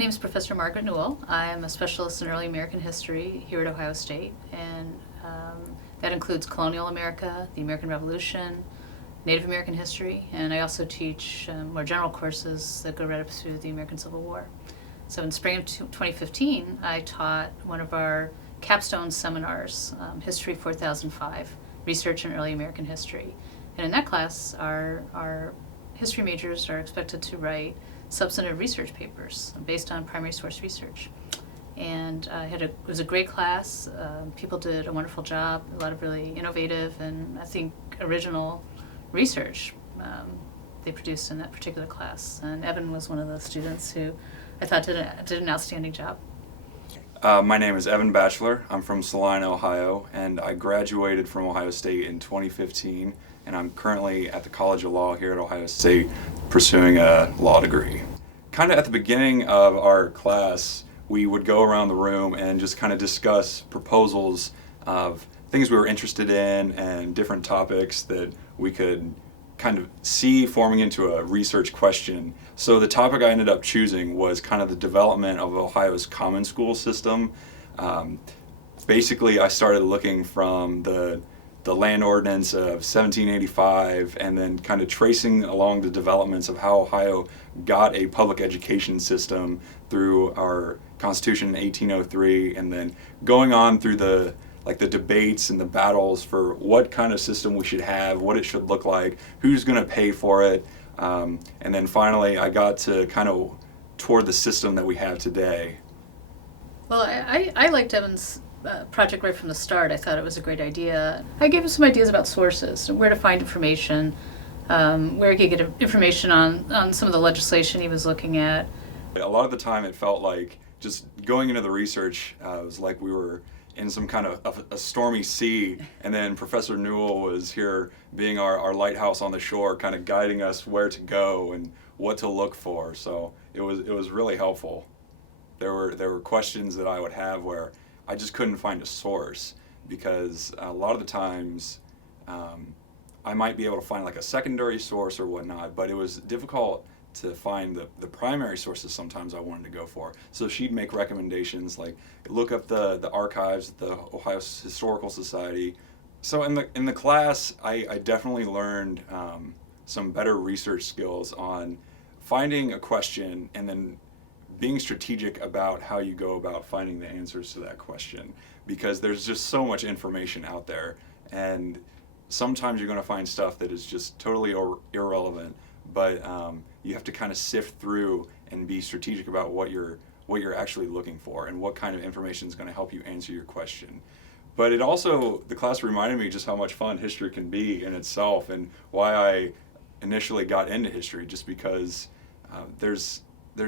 name is Professor Margaret Newell. I am a specialist in early American history here at Ohio State, and that includes colonial America, the American Revolution, Native American history, and I also teach more general courses that go right up through the American Civil War. So in spring of 2015, I taught one of our capstone seminars, History 4005, Research in Early American History. And in that class, our history majors are expected to write substantive research papers based on primary source research. And it was a great class. People did a wonderful job, a lot of really innovative and I think original research they produced in that particular class. And Evin was one of the students who I thought did an outstanding job. My name is Evin Bachelor. I'm from Salina, Ohio, and I graduated from Ohio State in 2015, and I'm currently at the College of Law here at Ohio State pursuing a law degree. Kind of at the beginning of our class, we would go around the room and just kind of discuss proposals of things we were interested in and different topics that we could kind of see forming into a research question. So the topic I ended up choosing was kind of the development of Ohio's common school system. Basically, I started looking from the land ordinance of 1785 and then kind of tracing along the developments of how Ohio got a public education system through our Constitution in 1803, and then going on through the debates and the battles for what kind of system we should have, what it should look like, who's going to pay for it, and then finally I got to kind of toward the system that we have today. Well, I liked Evin's project right from the start. I thought it was a great idea. I gave him some ideas about sources, where to find information, where he could get information on some of the legislation he was looking at. A lot of the time it felt like just going into the research was like we were in some kind of a stormy sea, and then Professor Newell was here being our lighthouse on the shore, kind of guiding us where to go and what to look for. So it was really helpful. There were questions that I would have where I just couldn't find a source, because a lot of the times I might be able to find like a secondary source or whatnot, but it was difficult to find the primary sources sometimes I wanted to go for. So she'd make recommendations like look up the archives at the Ohio Historical Society. So in the class, I definitely learned some better research skills on finding a question and then being strategic about how you go about finding the answers to that question, because there's just so much information out there, and sometimes you're going to find stuff that is just totally irrelevant, but you have to kind of sift through and be strategic about what you're actually looking for and what kind of information is going to help you answer your question. But the class reminded me just how much fun history can be in itself, and why I initially got into history, just because there's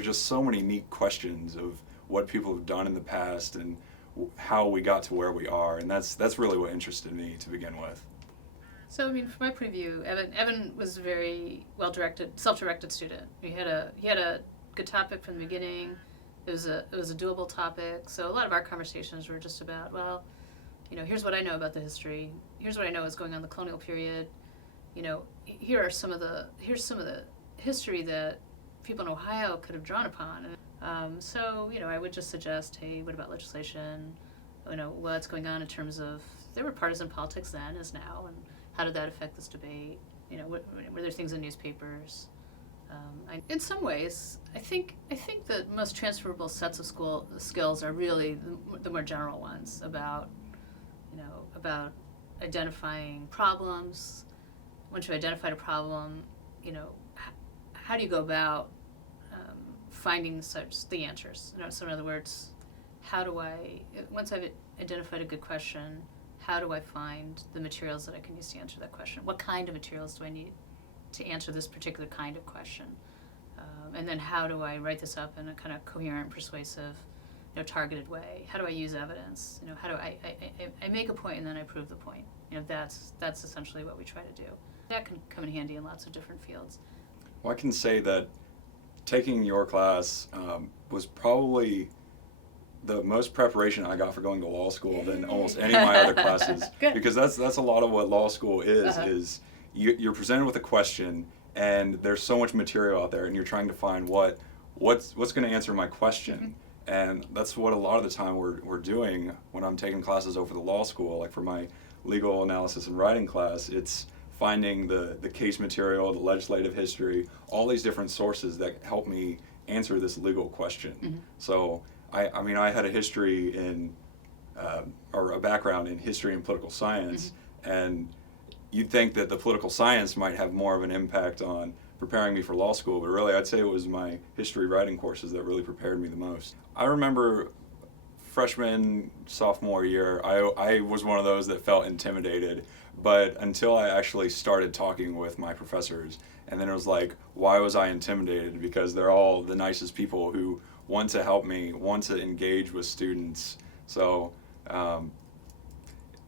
just so many neat questions of what people have done in the past and how we got to where we are, and that's really what interested me to begin with. So, I mean, from my point of view, Evin was a very well-directed, self-directed student. He had a good topic from the beginning. It was a doable topic. So a lot of our conversations were just about, well, here's what I know about the history. Here's what I know is going on in the colonial period. Here's some of the history that people in Ohio could have drawn upon. So I would just suggest, hey, what about legislation? What's going on in terms of, there were partisan politics then as now, and how did that affect this debate? Were there things in newspapers? In some ways, I think the most transferable sets of skills are really the more general ones about identifying problems. Once you've identified a problem, how do you go about finding the answers? So in other words, once I've identified a good question, how do I find the materials that I can use to answer that question? What kind of materials do I need to answer this particular kind of question? And then how do I write this up in a kind of coherent, persuasive, targeted way? How do I use evidence? How do I make a point and then I prove the point? That's essentially what we try to do. That can come in handy in lots of different fields. Well, I can say that taking your class was probably the most preparation I got for going to law school than almost any of my other classes. Because that's a lot of what law school is. Is you're presented with a question, and there's so much material out there, and you're trying to find what what's going to answer my question? And that's what a lot of the time we're doing when I'm taking classes over the law school. Like for my legal analysis and writing class, it's finding the case material, the legislative history, all these different sources that help me answer this legal question. So I mean, I had a history in, or a background in history and political science, and you'd think that the political science might have more of an impact on preparing me for law school, but really I'd say it was my history writing courses that really prepared me the most. I remember freshman, sophomore year, I was one of those that felt intimidated, but until I actually started talking with my professors, and then it was like, why was I intimidated? Because they're all the nicest people who want to help me, want to engage with students. So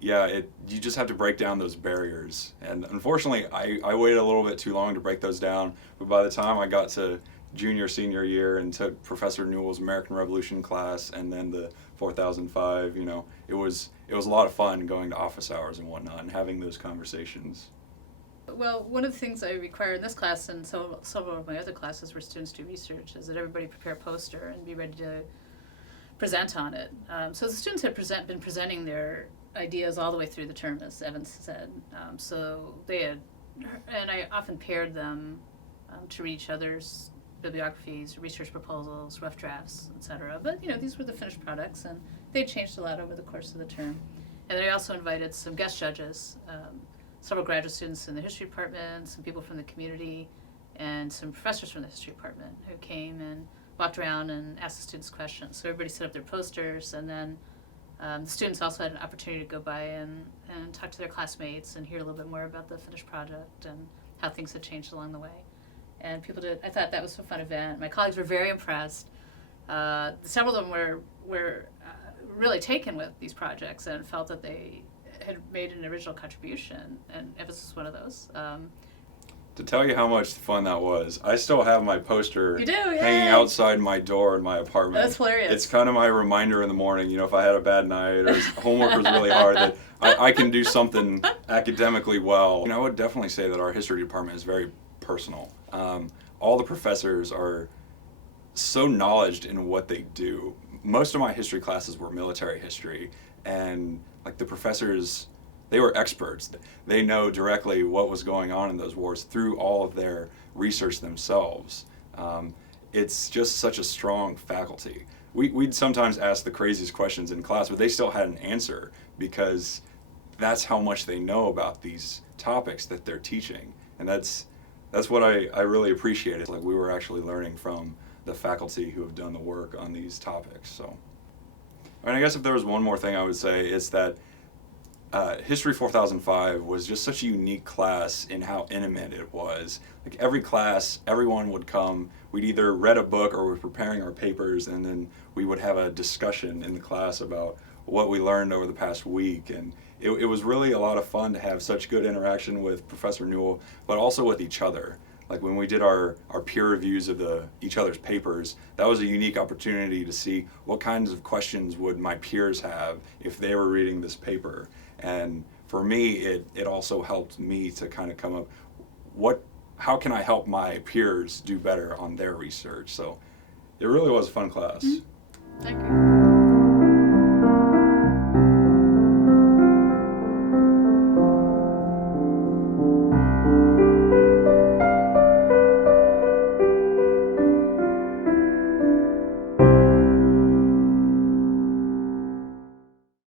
yeah, you just have to break down those barriers. And unfortunately, I waited a little bit too long to break those down, but by the time I got to junior, senior year and took Professor Newell's American Revolution class and then the 4005, you know, it was a lot of fun going to office hours and whatnot and having those conversations. Well, one of the things I require in this class and several of my other classes where students do research is that everybody prepare a poster and be ready to present on it. So the students have been presenting their ideas all the way through the term, as Evin said. So they had, and I often paired them to read each other's bibliographies, research proposals, rough drafts, etc. But you know, these were the finished products, and they changed a lot over the course of the term. And they also invited some guest judges, several graduate students in the history department, some people from the community, and some professors from the history department who came and walked around and asked the students questions. So everybody set up their posters, and then the students also had an opportunity to go by and talk to their classmates and hear a little bit more about the finished project and how things had changed along the way. And people did. I thought that was a fun event. My colleagues were very impressed. Several of them were really taken with these projects and felt that they had made an original contribution, and Evans was one of those. To tell you how much fun that was, I still have my poster You do? hanging Yay! outside my door in my apartment. That's hilarious. It's kind of my reminder in the morning, you know, if I had a bad night or homework was really hard, that I can do something academically well. You know, I would definitely say that our history department is very personal. All the professors are so knowledgeable in what they do. Most of my history classes were military history, and like the professors, they were experts. They know directly what was going on in those wars through all of their research themselves. It's just such a strong faculty. We'd sometimes ask the craziest questions in class, but they still had an answer because that's how much they know about these topics that they're teaching. And that's what I really appreciated. Like we were actually learning from the faculty who have done the work on these topics. So, I guess if there was one more thing I would say, it's that History 4005 was just such a unique class in how intimate it was. Like every class, everyone would come, we'd either read a book or we're preparing our papers, and then we would have a discussion in the class about what we learned over the past week. And it was really a lot of fun to have such good interaction with Professor Newell, but also with each other. Like when we did our peer reviews of each other's papers, that was a unique opportunity to see what kinds of questions would my peers have if they were reading this paper. And for me, it also helped me to kind of come up, how can I help my peers do better on their research? So it really was a fun class. Thank you.